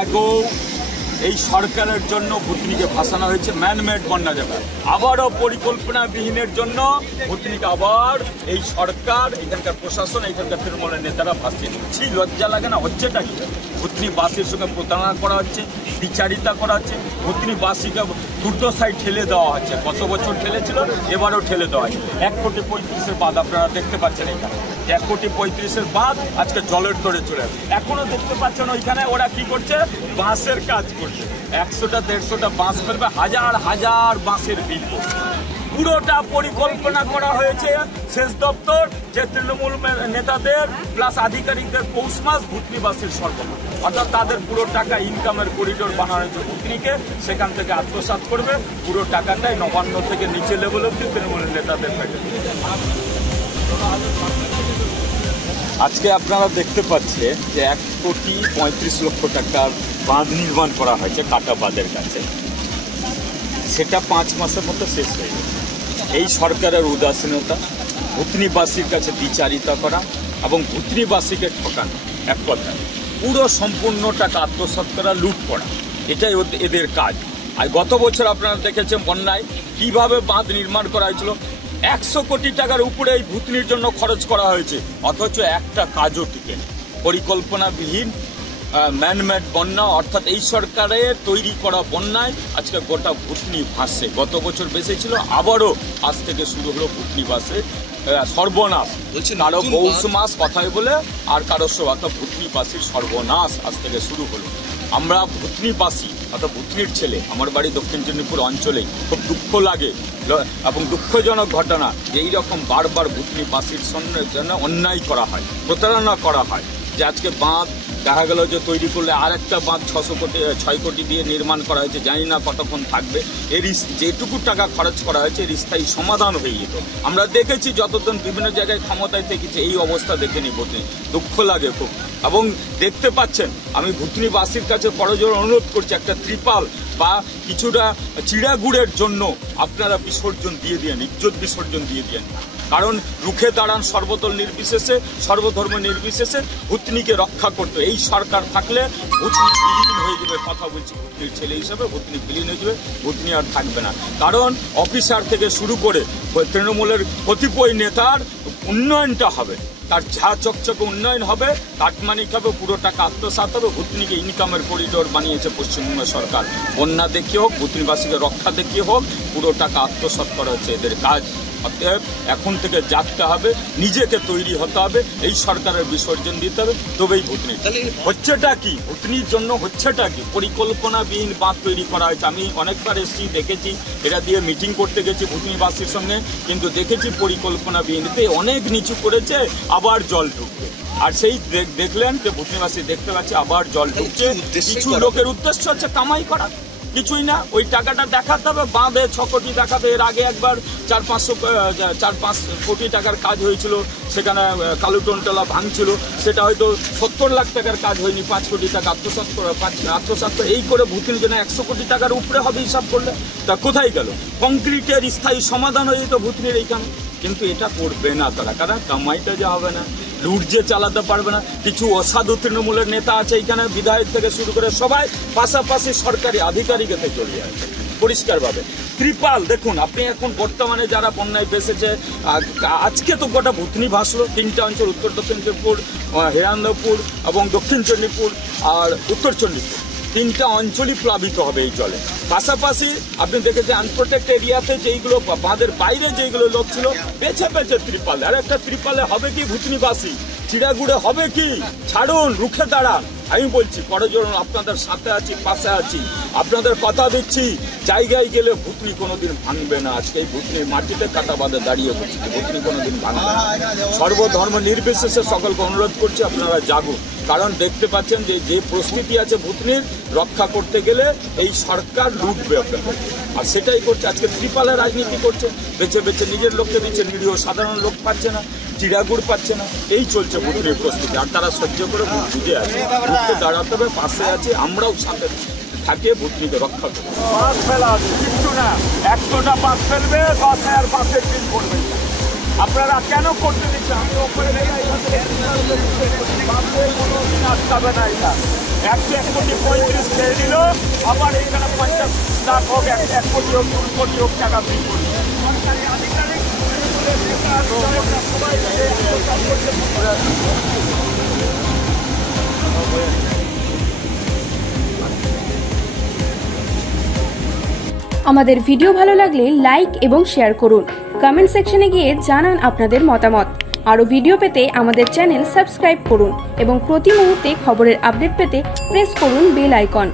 আগেও এই সরকারের জন্য ভুতনিকে ভাসানো হয়েছে ম্যানমেড বন্যা জায়গা, আবারও পরিকল্পনাবিহীনের জন্য ভুতনিকে আবার এই সরকার, এখানকার প্রশাসন, এখানকার তৃণমূলের নেতারা ভাসিয়ে দিচ্ছে। লজ্জা লাগে না? হচ্ছেটা কি? ভুতনিবাসীর সঙ্গে প্রতারণা করা হচ্ছে, দ্বিচারিতা করা হচ্ছে, ভুতনিবাসীকে দুর্দশায় ঠেলে দেওয়া হচ্ছে। গত বছর ঠেলেছিল, এবারও ঠেলে দেওয়া হচ্ছে। 1,35,000 বাঁধ আপনারা দেখতে পাচ্ছেন এখানে, 1,35,000 বাঁধ আজকে জলের তরে চলে আসে। এখনো দেখতে পাচ্ছেন ওইখানে ওরা কি করছে, বাঁশের কাজ করছে। 100টা-150টা বাঁশ ফেলবে, হাজার হাজার বাঁশের বিল করছে। পুরোটা পরিকল্পনা করা হয়েছে সেচ দপ্তর, যে তৃণমূল নেতাদের প্লাস আধিকারিকদের পৌষ মাস ভুতনিবাসীর সরবরাহ, অর্থাৎ তাদের পুরো টাকা ইনকামের করিডোর বানানো হয়েছে ভুতনিকে, সেখান থেকে আত্মসাৎ করবে। পুরো টাকাটাই নবান্ন থেকে নিচে লেভেল অব্দি তৃণমূলের নেতাদের পেটে। আজকে আপনারা দেখতে পাচ্ছেন যে 1,35,00,000 টাকার বাঁধ নির্মাণ করা হয়েছে কাটা বাঁধের কাছে। সেটা 5 মাসের মতো শেষ হয়ে গেছে। এই সরকারের উদাসীনতা, ভুতনিবাসীর কাছে দ্বিচারিতা করা এবং ভুতনিবাসীকে ঠকানো, এক কথায় পুরো সম্পূর্ণ টাকা আত্মসাৎ করা, লুট করা, এটাই এদের কাজ। আর গত বছর আপনারা দেখেছেন বন্যায় কিভাবে বাঁধ নির্মাণ করা হয়েছিল। 100 কোটি টাকার উপরে এই ভুতনির জন্য খরচ করা হয়েছে, অথচ একটা কাজও টিকে নেই। পরিকল্পনাবিহীন ম্যানমেড বন্যা, অর্থাৎ এই সরকারের তৈরি করা বন্যায় আজকে গোটা ভুতনি ভাসছে। গত বছর বেঁচেছিল, আবারও আজ থেকে শুরু হলো ভুতনি ভাসে সর্বনাশ। কারো পৌষ মাস কথায় বলে আর কারো অর্থাৎ ভুতনিবাসীর সর্বনাশ আজ থেকে শুরু হলো। আমরা ভুতনিবাসী অর্থাৎ ভুতনির ছেলে, আমার বাড়ি দক্ষিণ চণ্ডীপুর অঞ্চলেই, খুব দুঃখ লাগে এবং দুঃখজনক ঘটনা যে এইরকম বারবার ভুতনিবাসীর জন্য অন্যায় করা হয়, প্রতারণা করা হয়। যে আজকে বাঁধ দেখা গেল যে তৈরি করলে আর একটা বাঁধ 6 কোটি দিয়ে নির্মাণ করা হয়েছে, জানি না কতক্ষণ থাকবে। এর যেটুকু টাকা খরচ করা হয়েছে এর স্থায়ী সমাধান হয়ে যেত। আমরা দেখেছি যতদিন বিভিন্ন জায়গায় ক্ষমতায় থেকেছে, এই অবস্থা দেখেনি ভুতনি, দুঃখ লাগে খুব। এবং দেখতে পাচ্ছেন, আমি ভুতনিবাসীর কাছে করজোড়ে অনুরোধ করছি, একটা ত্রিপাল বা কিছুটা চিড়াগুড়ের জন্য আপনারা বিসর্জন দিয়ে দিন, ইজ্জত বিসর্জন দিয়ে দিন। কারণ রুখে দাঁড়ান সর্বদল নির্বিশেষে, সর্বধর্ম নির্বিশেষে ভুতনিকে রক্ষা করতে। এই সরকার থাকলে ভুতনি বিলীন হয়ে যাবে, কথা বলছি ভুতনির ছেলে হিসাবে, ভুতনি বিলীন হয়ে যাবে, ভুতনি আর থাকবে না। কারণ অফিসার থেকে শুরু করে তৃণমূলের কতিপয় নেতার উন্নয়নটা হবে, তার ঝা চকচকে উন্নয়ন হবে, কাটমানিক হবে, পুরো টাকা আত্মসাৎ হবে। ভুতনিকে ইনকামের করিডোর বানিয়েছে পশ্চিমবঙ্গ সরকার। বন্যা দেখিয়ে হোক, ভুতনিবাসীকে রক্ষা দেখিয়ে হোক, পুরো টাকা আত্মসাৎ করা হচ্ছে এদের কাজ। অতএব এখন থেকে জাগতে হবে, নিজেকে তৈরি হতে হবে, এই সরকারের বিসর্জন দিতে হবে, তবেই ভুতনি। হচ্ছেটা কি ভুতনির জন্য? হচ্ছেটা কি? পরিকল্পনাবিহীন বাঁধ তৈরি করা হয়েছে। আমি অনেকবার এসেছি, দেখেছি, এরা দিয়ে মিটিং করতে গেছি ভুতনিবাসীর সঙ্গে, কিন্তু দেখেছি পরিকল্পনাবিহীনতে অনেক নিচু করেছে, আবার জল ঢুকবে। আর সেই দেখলেন যে ভুতনিবাসী দেখতে পাচ্ছে আবার জল ঢুকছে। কিছু লোকের উদ্দেশ্য হচ্ছে কামাই করা, কিছুই না। ওই টাকাটা দেখাতে হবে, বাঁধে 6 কোটি দেখাবে। এর আগে একবার 4-5 কোটি টাকার কাজ হয়েছিল, সেখানে কালুটনতলা ভাঙছিল, সেটা হয়তো 70 লাখ টাকার কাজ হয়নি, 5 কোটি টাকা আত্মসাৎ করে এই করে ভুতনির জন্য 100 কোটি টাকার উপরে হবে হিসাব করলে। তা কোথায় গেল? কংক্রিটের স্থায়ী সমাধান হয়ে যেত ভুতনির এইখানে। কিন্তু এটা করবে না তারা, কারণ কামাইটা যে হবে না, লুট যে চালাতে পারবে না। কিছু অসাধু তৃণমূলের নেতা আছে এইখানে, বিধায়ক থেকে শুরু করে সবাই পাশাপাশি সরকারি আধিকারিকতে জড়িয়ে আছে পরিষ্কারভাবে। ত্রিপাল দেখুন আপনি, এখন বর্তমানে যারা বন্যায় বেসেছে, আজকে তো গোটা ভুতনি ভাসলো। 3টা অঞ্চল, উত্তর দক্ষিণ চণ্ডীপুর, হিরানন্দপুর এবং দক্ষিণ চণ্ডীপুর আর উত্তর চণ্ডীপুর, 3টা অঞ্চলই প্লাবিত হবে এই জলে। পাশাপাশি আপনি দেখেছেন আনপ্রোটেক্ট এরিয়াতে যেইগুলো বাঁধের বাইরে যেইগুলো লোক ছিল, বেছে বেছে ত্রিপাল। আর একটা ত্রিপালে হবে কি ভুতনিবাসী? চিড়াগুড়ে হবে কি? ছাড়ুন, রুখে দাঁড়ান। আমি বলছি করজোড়ে আপনাদের সাথে আছি, পাশে আছি, আপনাদের কথা দিচ্ছি, জায়গায় গেলে ভুতনি কোনোদিন ভাঙবে না। আজকে এই ভুতনির মাটিতে কাটা বাঁধে দাঁড়িয়ে বলছি, ভুতনি কোনোদিন ভাঙবে না। সর্বধর্ম নির্বিশেষে সকলকে অনুরোধ করছি, আপনারা জাগুন। কারণ দেখতে পাচ্ছেন যে পরিস্থিতি আছে ভুতনির রক্ষা করতে গেলে এই সরকার লুটবে আপনাদের, আর সেটাই করছে। আজকে ত্রিপালের রাজনীতি করছে, বেছে বেছে নিজের লোককে দিচ্ছে, নিরীহ সাধারণ লোক পাচ্ছে না, চিড়াগুড় পাচ্ছে না। এই চলছে ভুতনির প্রস্তুতি, আর তারা সহ্য করে বুঝে আছে। রুখে দাঁড়াতে হবে, পাশে আছে, আমরাও সাথে থাকে ভুতনিকে রক্ষা করবো। বাস ফেলা কিচ্ছু না, 100টা বাস ফেলবে, 10,000 বাসের বিল পড়বে। আপনারা কেন করতে দিচ্ছেন? আমি ওপরে আটকাবে না। এটা 101,35,00,000 ছেড়ে দিল, আবার এখানে 50 লাখ হোক, 1 কোটি হোক, 2 কোটি হোক টাকা বিল করল। সরকারি আধিকারিক সবাই আমাদের ভিডিও ভালো লাগলে লাইক এবং শেয়ার করুন। কমেন্ট সেকশনে গিয়ে জানান আপনাদের মতামত। আরও ভিডিও পেতে আমাদের চ্যানেল সাবস্ক্রাইব করুন এবং প্রতি মুহূর্তে খবরের আপডেট পেতে প্রেস করুন বেল আইকন।